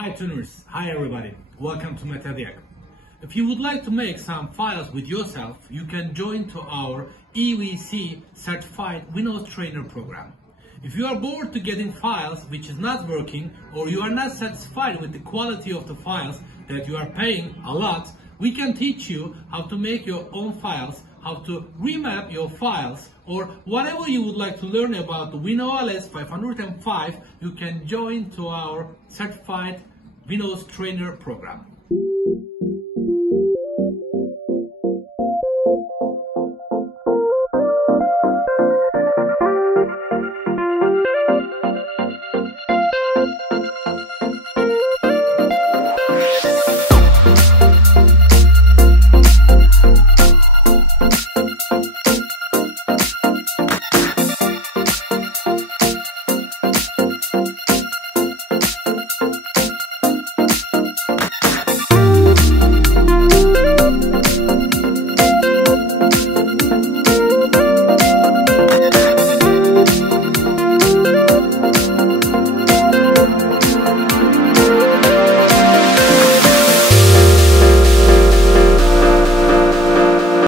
Hi tuners, hi everybody, welcome to Metadiag. If you would like to make some files with yourself, you can join to our EVC certified WinOLS trainer program. If you are bored to getting files which is not working, or you are not satisfied with the quality of the files that you are paying a lot, we can teach you how to make your own files, how to remap your files, or whatever you would like to learn about the WinOLS 505, you can join to our certified WinOLS trainer program.